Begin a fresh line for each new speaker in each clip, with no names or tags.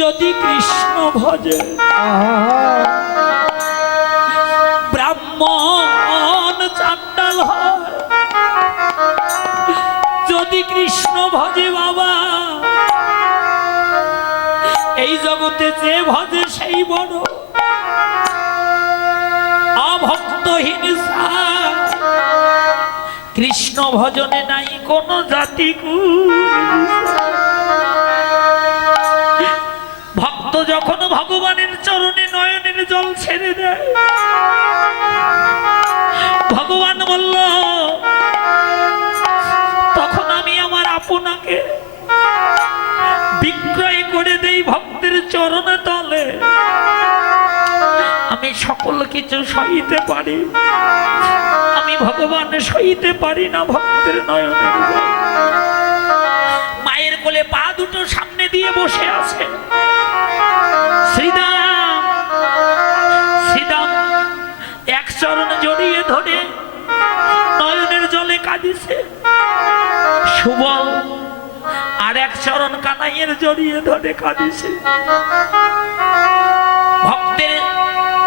যদি কৃষ্ণ ভজে। ব্রাহ্মণ চান্ডাল হয়। যদি কৃষ্ণ ভজে বাবা, এই জগতে যে ভজে সেই বড়। অভক্তহীন। কৃষ্ণ ভজনে নাই কোনো জাতি ভক্ত যখন ভগবানের চরণে নয়নের জল ছেড়ে দেয়, ভগবান বলল, তখন আমি আমার আপনাকে বিক্রয় করে দেই ভক্তের চরণে তলে। আমি সকল কিছু সহিতে পারি। আমি ভগবান সহিতে পারি না ভক্তের নয়নের জল। মায়ের কোলে পা দুটো সামনে দিয়ে বসে আছে। শ্রীদাম শ্রীদাম, এক চরণ জড়িয়ে ধরে নয়নের জলে কাঁদিছে। সুবল আর এক চরণ কানাইয়ের জড়িয়ে ধরে কাঁদিছে। ভক্তের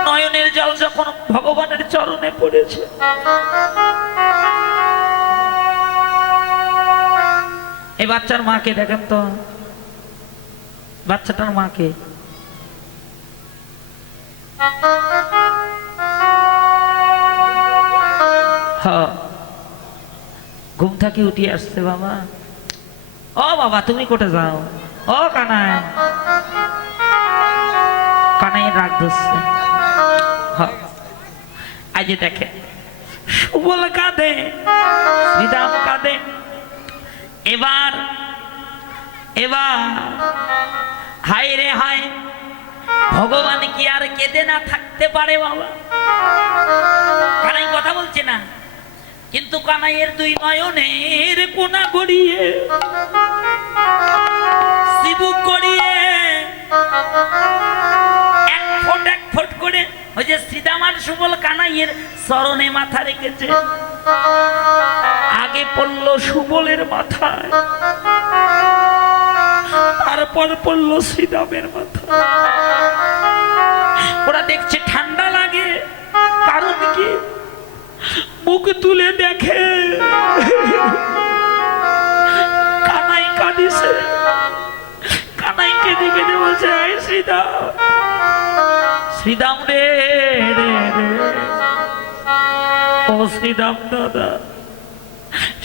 নয়নের জল যখন ভগবানের চরণে পড়েছে এই বাচ্চার মাকে দেখেন তো। বাচ্চাটার মাকে ঘুম থাকি উঠি আসছে বাবা। ও বাবা, তুমি কোটে যাও? ও কানাই। কানাই রাগ ধরছে। হ্যাঁ। আজ দেখে, সুবল কাঁদে শ্রীরাম কাঁদে। এবার এবার, হায় রে হায়। ভগবান কি আর কেঁদে না থাকতে পারে বাবা? কানাই কথা বলছে না। কিন্তু কানাইয়ের দুই নয়নের কোনা গড়িয়ে শিবু গড়িয়ে, এক ফোট এক ফোট করে ওই যে শ্রীদামার সুবল কানাইয়ের চরণে মাথা রেখেছে। আগে পড়ল সুবলের মাথায় তারপর পড়ল শ্রীদামের মাথা। ওরা দেখছে ঠান্ডা লাগে। কারণ কি? মুখ তুলে দেখে। কানাই কাঁদিছে। কানাই কেঁদে কেঁদে বলছে, এই শ্রীদাম শ্রীদাম রে রে রে। ও শ্রীদাম দাদা,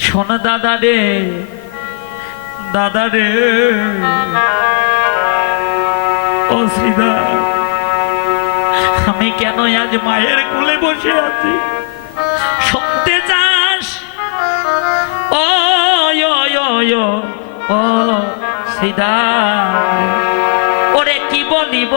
শোন দাদা রে দাদা রে। ও শ্রীদাম আমি কেন আজ মায়ের কোলে বসে আছি? শুনতে চাস? ও ও সিধা। ওরে কি বলিব?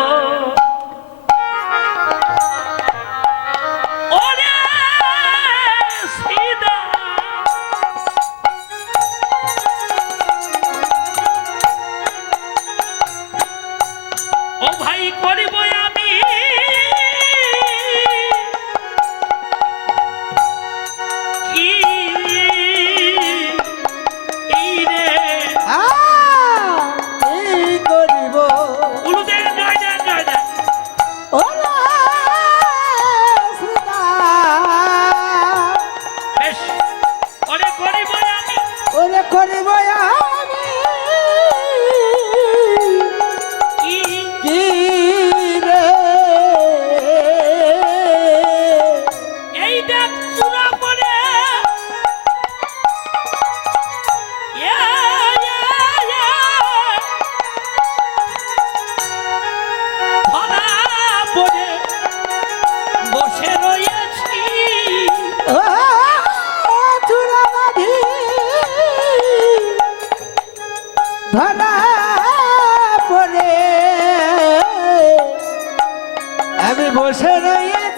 আমি বসে রয়েছি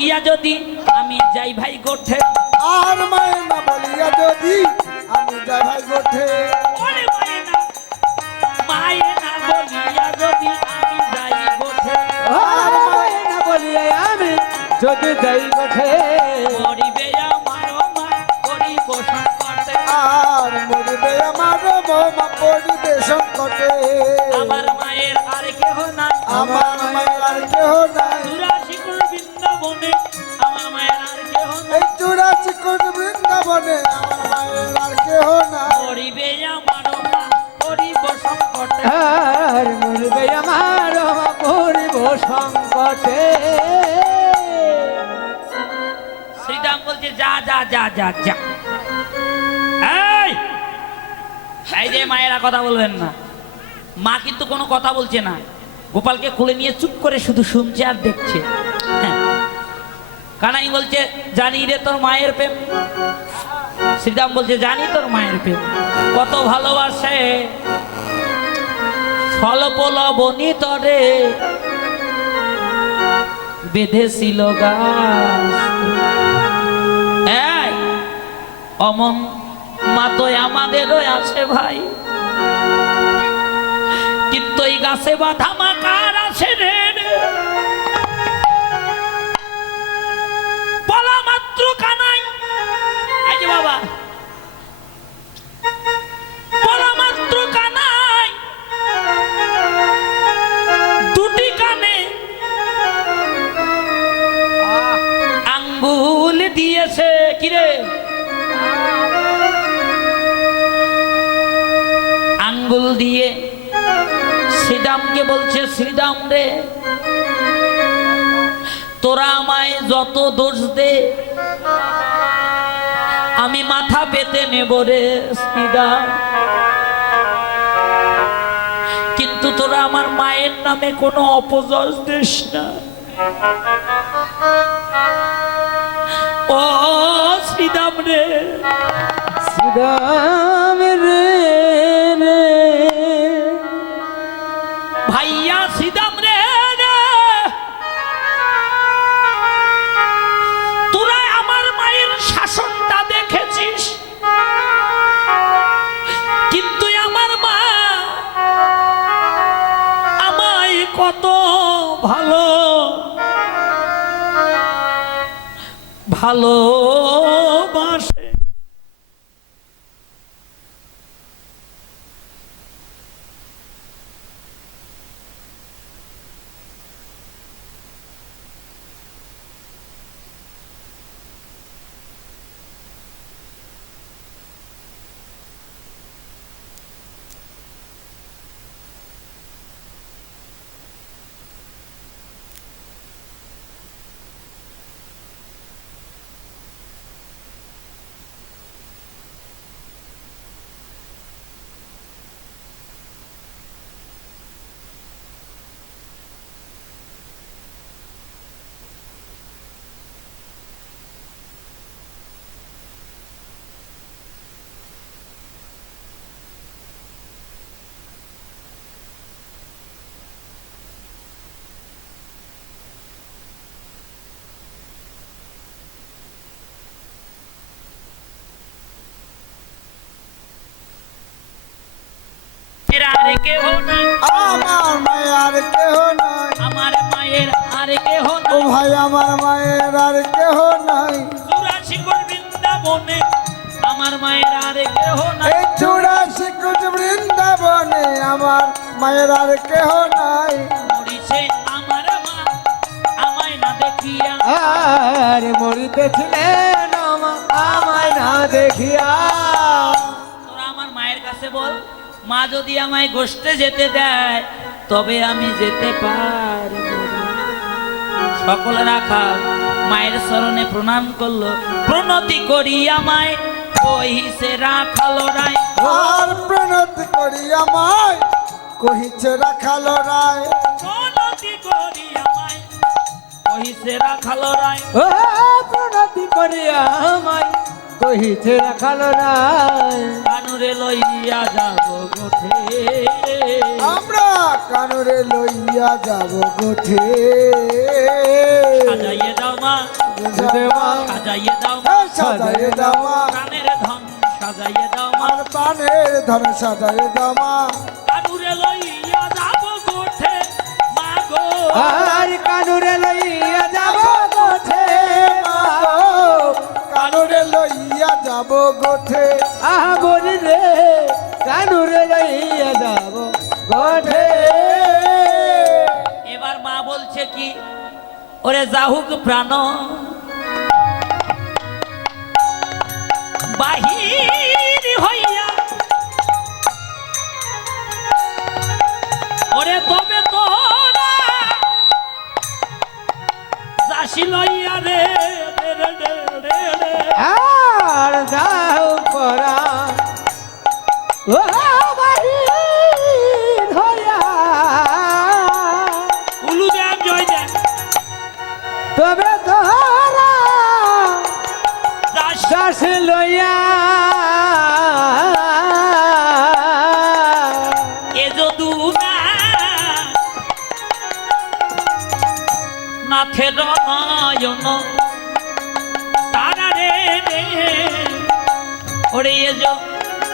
বলিয়া যদি আমি যাই ভাই গোঠে।
আর মায়ের না বলিয়া যদি আমি যাই ভাই গোঠে।
না বলিয়া যদি আমি যাই গোঠে।
আর মায় না বলিয়ে আমি যদি যাই গোঠে।
মরিবে আমার মা করিব সংকটে
আর মরিবে আমার পড়িবে সংকটে।
আমার মায়ের আর কেহ নাই।
আমার মায়ের আর কেহ নাই।
বৃন্দাবনে আমার বলছে যা যা যা যা যা এই যে মায়েরা কথা বলবেন না মা কিন্তু কোনো কথা বলছে না গোপালকে কোলে নিয়ে চুপ করে শুধু শুনছে আর দেখছে। কানাই বলছে, জানি রে তোর মায়ের প্রেম। শ্রীরাম বলছে, জানি তোর মায়ের প্রেম। কত ভালোবাসে স্বল্প লবণী তরে। বেঁধেছিল গাছ। অমন মাতোয় আমাদেরও আছে ভাই। কিন্তু এই গাছে বাধা মাকার আছে রে? শ্রীরামকে বলছে, শ্রীরাম রে, তোরা আমায় যত দোষ দে, আমি মাথা পেতে নেব রে শ্রীরাম। কিন্তু তোরা আমার মায়ের নামে কোনো অপযশ দিস না। ও শ্রীরাম রে,
শ্রীরাম।
কত ভালো ভালোবাসে কেহ নাই।
আমার মায়ের কেহ নাই।
আমার মায়ের আর কেহ
ও ভাই আমার মায়ের আর কেহ নাই।
চুরাশি কোট বৃন্দাবনে আমার মায়ের আর কেহ নাই।
এই চুরাশি কোটি বৃন্দাবনে আমার মায়ের আর কেহ নাই।
মরিছে আমার মা আমায় না দেখিয়া।
আর মরিতেছিলেন আমায় না দেখিয়া।
তোরা আমার মায়ের কাছে বল। মা যদি আমায় গোষ্ঠে যেতে দেয় তবে আমি যেতে পারব সকলে রাখা মায়ের স্মরণে প্রণাম করল। প্রণতি করি আমায় কহিছে রাখালো রায়।
আর প্রণতি করি আমায় কহিছে রাখালো রায়।
প্রণতি করি আমায় কহিছে রাখালো রায়।
ও প্রণতি করি আমায় কহিছে রাখালো নাই
কানুরে লইয়া যাব গোঠে।
আমরা কানুরে লইয়া যাব গোঠে।
সাজাইয়ে দাও মা। সাজাইয়ে দাও মা।
হ্যাঁ, সাজাইয়ে দামা
প্রাণের ধন সাজাইয়ে দাও মা।
আর পানের ধন সাজাইয়ে দামা
কানুরে লইয়া যাব গোঠে। মা গো।
আর কানুরে লইয়া যাব গোঠে। আহা বলি রে কানুরে লইয়া যাব গোঠে।
এবার মা বলছে কি ওরে যাহুক প্রাণ। বাহির হইয়া ওরে তবে তোরা যাসি লইয়া রে রে রে রে রে রে।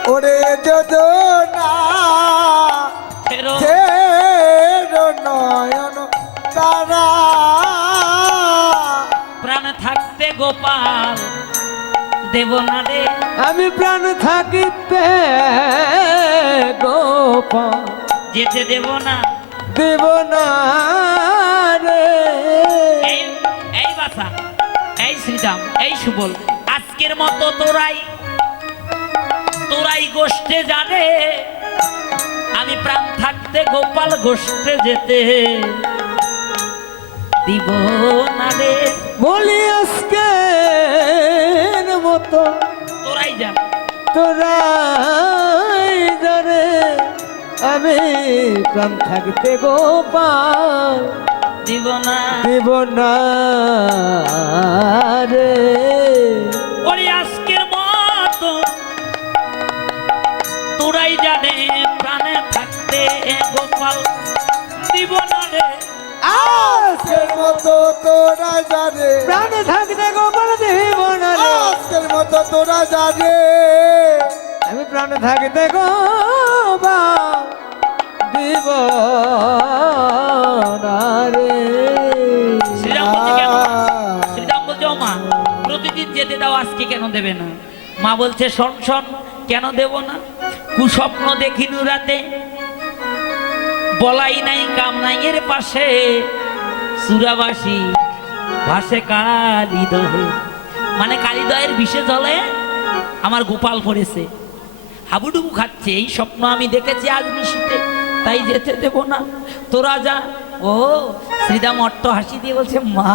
ওরে
যোজনা নয়ন তারা।
প্রাণ থাকতে গোপাল দেব না রে।
আমি প্রাণ থাকিতে গোপন।
যেতে দেব না।
দেব না রে।
এই এই বাসা এই শ্রীরাম এই সুবল আজকের মতো তোরাই তোরাই গোষ্ঠে যাবে। আমি প্রাণ থাকতে গোপাল গোষ্ঠে যেতে। দিব না রে।
বলি আজকে মতো
তোরাই যা।
তোরাই ধরে আমি প্রাণ থাকতে গোপাল
দিব না।
দেব না রে।
মতো
তোরা জানে।
প্রাণ থাকতে গোপাল দেব না
আজকের মতো তোরা জানে।
আমি প্রাণ থাকতে গোপাল দেব না রে।
শ্রীরাম বলছে কেন? শ্রীরাম মা প্রতিদিন যেতে দাও আজকে কেন দেবে না? মা বলছে শোন শোন কেন দেব না? কুস্বপ্ন দেখিনু রাতে বলাই নাই কাম নাই এর পাশে। সুরাবাসী, ভাসে কালিদহে মানে কালিদয়ের বিষে জলে আমার গোপাল পড়েছে হাবুডুবু খাচ্ছে, এই স্বপ্ন আমি দেখেছি আজ নিশীতে। তাই যেতে দেব না। তোরা যা। ও, শ্রীদাম অট্ট হাসি দিয়ে বলছে, মা,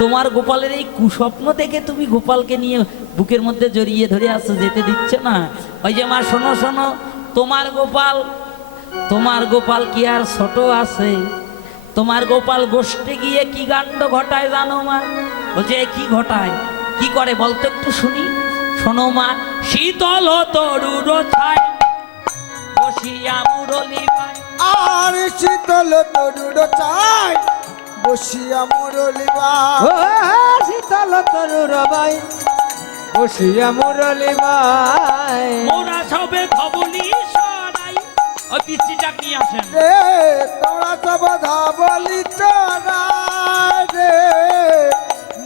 তোমার গোপালের এই কুস্বপ্ন দেখে তুমি গোপালকে নিয়ে বুকের মধ্যে জড়িয়ে ধরে আসো, যেতে দিচ্ছ না। ওই যে মা, শোনো শোনো, তোমার গোপাল তোমার গোপাল কি আর ছোট আছে? তোমার গোপাল গোষ্ঠে গিয়ে কি কাণ্ড ঘটায় জানো মা? বলছে "এ কি ঘটায়? কি করে বলতো একটু শুনি? শোনো মা শীতল তরুর ছায় বসিয়া মুরলি পায়।
আর শীতল তরুর চাই বসিয়া মুরলিবা
ও শীতল তরুর বাই বসিয়া মুরলি বাই
মোরা সবে সরাই ওই পিস্তিটা নিয়ে আসেন
রে তোমরা সব ধবলি চড়ায় রে।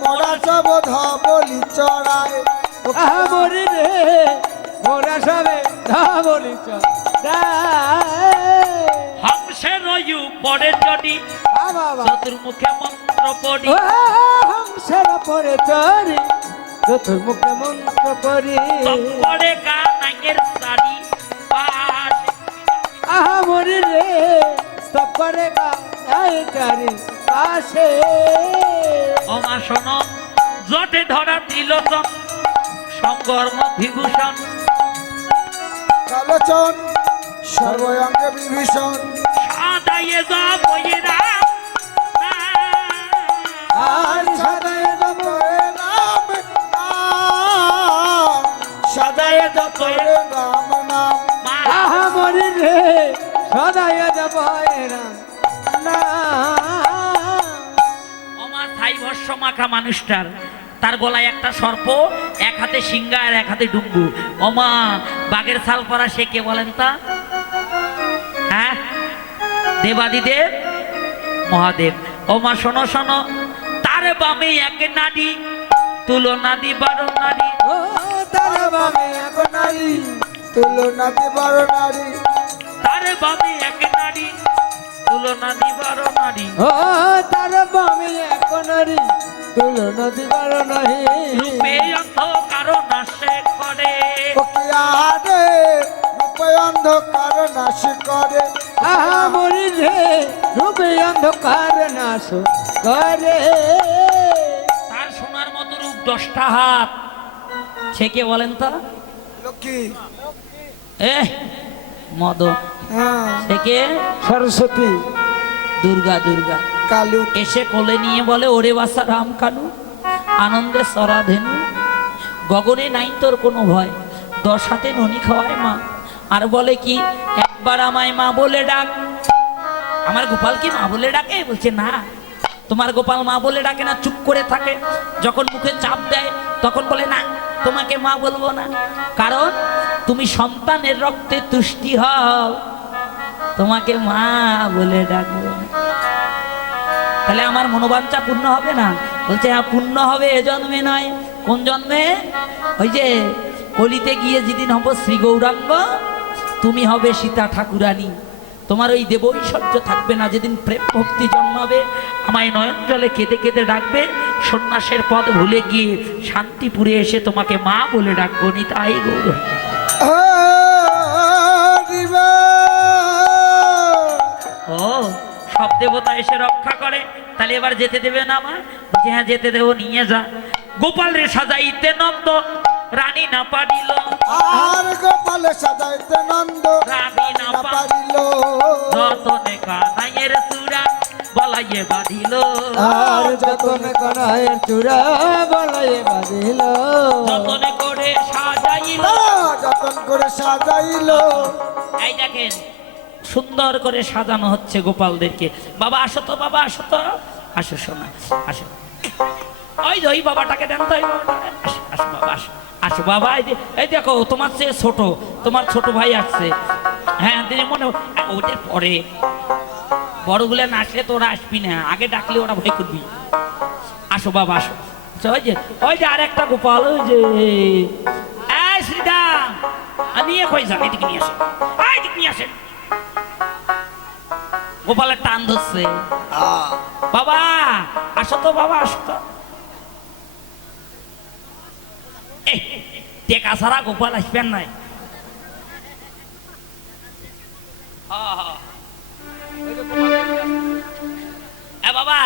মোরা সব ধবলি চড়ায়
মরি রে মোরা সবে ধবলি
হংসের রয়ু পরে চটি
বাবা।
চতুর্মুখে মন্ত্র পড়ি।
ও হংসের পরে চরি চতুর্মুখে মন্ত্র করি
করে
আহা মরি রে করে গায়ে চারি পাশে।
অমা শোনো জটে ধরা ত্রিলোচন সংকর্ম বিভূষণ
কালোচন সর্বঙ্গে বিভীষণ।
সাদাইয়ে যা বইয়েরা
আর
সাদাইয়ে যা
নাম
মরি রে সদায় যাব না।
আমার থাই ভস্য মাখা মানুষটার তার গলায় একটা সর্প এক হাতে সিংহা আর এক হাতে ডুম্বু ওমা বাঘের ছাল পরা সে কে বলেন তা? হ্যাঁ? দেবাদিদেব মহাদেব। ওমা শোনো শোনো তার বামে এক নারী তুলনা দিবার নারী।
ও তার বামে
এক নারী। তুলনা দিবার নারী।
তার বামে এক নারী তুলনা দিবার নারী।
ও তার বামে এক নারী তুলনা দিবার নহি
রূপে অন্ধকার নাশে করে।
ওকিয়ারে রূপে অন্ধকার নাশ করে।
আহা মরি রে রূপে অন্ধকার নাশ করে।
তার সোনার মতো রূপ দশটা হাত। সে কে বলেন তো
লক্ষ্মী
এ মদ।
হ্যাঁ।
সে কে?
সরস্বতী।
দুর্গা দুর্গা।
কালু।
এসে কোলে নিয়ে বলে ওরে বাসা রাম কানু আনন্দে সরাধেনু গগনে নাই তোর কোনো ভয় দশ হাতে ননি খাওয়ায় মা। আর বলে কি একবার আমায় মা বলে ডাক। আমার গোপাল কি মা বলে ডাকে? বলছে না। তোমার গোপাল মা বলে ডাকে না, চুপ করে থাকে। যখন মুখে চাপ দেয়, তখন বলে, না, তোমাকে মা বলব না। কারণ তুমি সন্তানের রক্তে তুষ্টি হও। তোমাকে মা বলে ডাকবো তাহলে আমার মনোবাঞ্ছা পূর্ণ হবে না? বলছে হ্যাঁ পূর্ণ হবে, এ জন্মে নয়। কোন জন্মে? ওই যে কলিতে গিয়ে যেদিন হব শ্রী গৌরাঙ্গ, তুমি হবে সীতা ঠাকুরানী। তোমার ওই দেব ঐশ্বর্য থাকবে না যেদিন প্রেম ভক্তি জন্মাবে আমায় নয়ন জলে কেঁদে কেঁদে ডাকবে সন্ন্যাসের পদ ভুলে গিয়ে শান্তিপুরে এসে তোমাকে মা বলে ডাকবো নি তাই গৌর ও সব দেবতা এসে রক্ষা করে তাহলে এবার যেতে দেবে না আমার বলছে হ্যাঁ যেতে দেবো নিয়ে যা। গোপাল রে সাজাইতে নন্দ রানী না পারিল।
আর গোপালে সাজাইতে নন্দ
রানী না পারিল। রতনে কানাইয়ের সুরা বলাইয়ে বাঁধিল।
আর যতন করায়ের চূড়া বলায়ে বাজিল
যতনে করে সাজাইল।
যতন করে সাজাইল।
এই দেখেন সুন্দর করে সাজানো হচ্ছে গোপালদেরকে। বাবা আসো তো বাবা আসো তো। আসো শোনা আসো। ওই যে ওই বাবাটাকে দেন তো ওই বাবাটাকে। আসো, আসো বাবা আসো। আসো বাবা এই দেখো তোমার চেয়ে ছোট তোমার ছোট ভাই আসছে। হ্যাঁ তিনি মনে ওদের পরে। বড়গুলো না আসলে তো ওরা আসবি না আগে ডাকলে ওরা ভয় করবি। আসো বাবা আসো। আচ্ছা, ওই যে ওই যে আরেকটা গোপাল ওই যে নিয়ে কই যান এদিকে নিয়ে আসেন এই দিকে নিয়ে আসেন গোপালের টান ধরছে। বাবা আসো তো বাবা আসো তো। এই, টেকা ছাড়া গোপাল আসবেন নাই। বাবা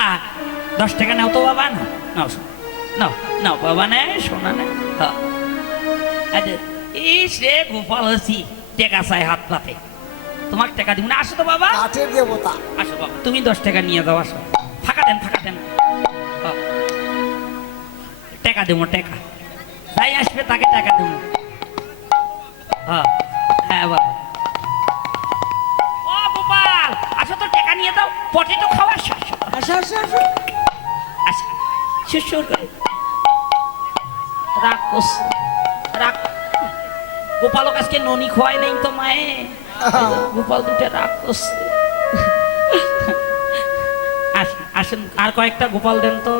দশ টাকা নাও তো বাবা না নাও। নাও নাও বাবা নে শোনা নে। ইস রে গোপাল টেকা চাই হাত পাতে। টাকা দিব না আসো তো বাবা।
দেবতা।
আসো বাবা তুমি দশ টাকা নিয়ে যাও আসো। ফাঁকা দেন ফাঁকা দেন। টাকা দেবো টাকা। তাই আসবে তাকে টাকা দেবো। হ্যাঁ হ্যাঁ বাবা ও গোপাল আসো তো টাকা নিয়ে দাও। পটে তো খাওয়া শেষ।
আসো আসো আসো।
আসো শ্বশুর করে রাগ করছে রাগ আজকে ননি খোয়াই নেই তো মায়ে। গোপাল দুটো আসেন আর কয়েকটা গোপাল দেন তো।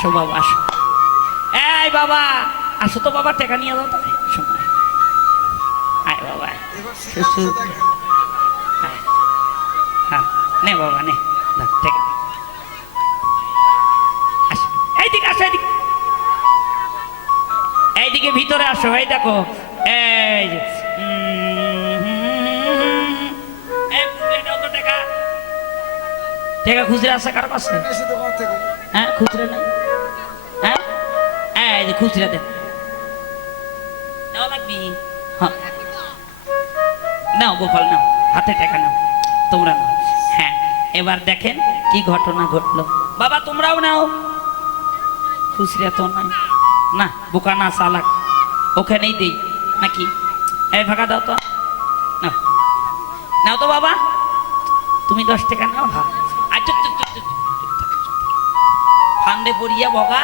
আসো বাবা আসো। এই বাবা আসো তো বাবা টেকা নিয়ে যাও তো। সময়। আয় বাবা। হ্যাঁ নে বাবা নে। টেকা। এইদিকে আসো এইদিকে। এইদিকে ভিতরে আসো এই দেখো। এই টাকা। খুচরা আছে কারও কাছে? হ্যাঁ খুচরা নাই। খুচরা দেন নাও লাগবি। হ্যাঁ। নাও গোপাল নাও। হাতে টাকা নাও। তোমরা নাও। হ্যাঁ এবার দেখেন কি ঘটনা ঘটলো। বাবা তোমরাও নাও। খুচরা তো নাই। না বোকা না চালাক। ওখানেই দেই। নাকি? এই ফাঁকা দাও তো। নাও। নাও তো বাবা। তুমি দশ টাকা নাও হ্যাঁ। আচ্ছা। ফান্দে পড়িয়া বগা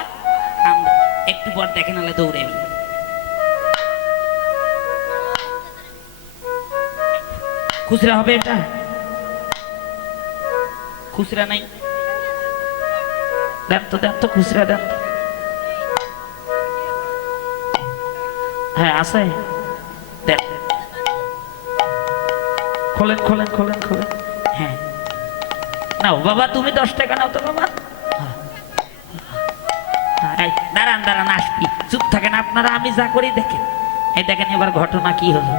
কান্দে একটু পর দেখে নালে দৌড়ে খুচরা হবে এটা? খুচরা নাই। দেন তো দেন তো, খুচরা তো। হ্যাঁ আছে। দেন। খোলেন খোলেন খোলেন খোলেন। হ্যাঁ। নাও, বাবা, তুমি দশ টাকা নাও তো, বাবা। দাঁড়ান দাঁড়ান আসবি চুপ থাকেন আপনারা, আমি যা করি দেখেন। এই দেখেন এবার ঘটনা কি হলো।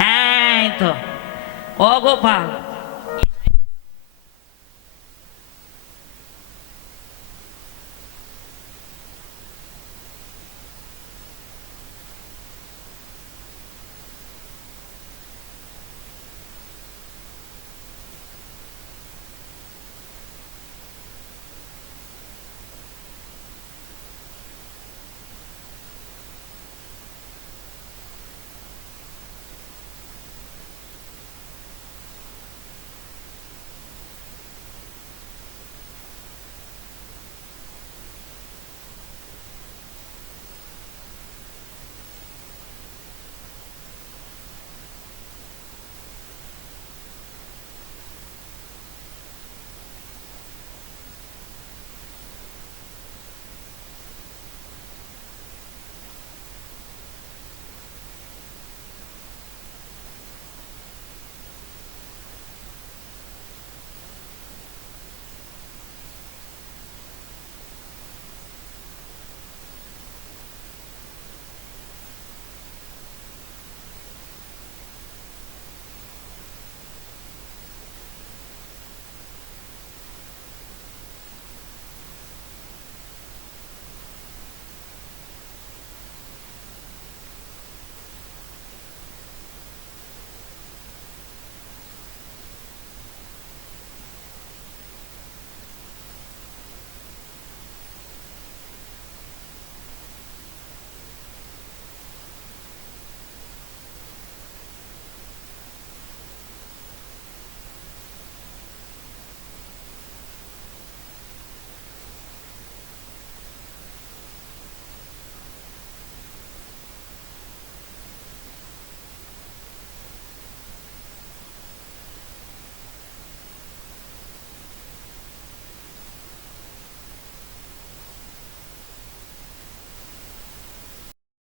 হ্যাঁ তো ও গোপাল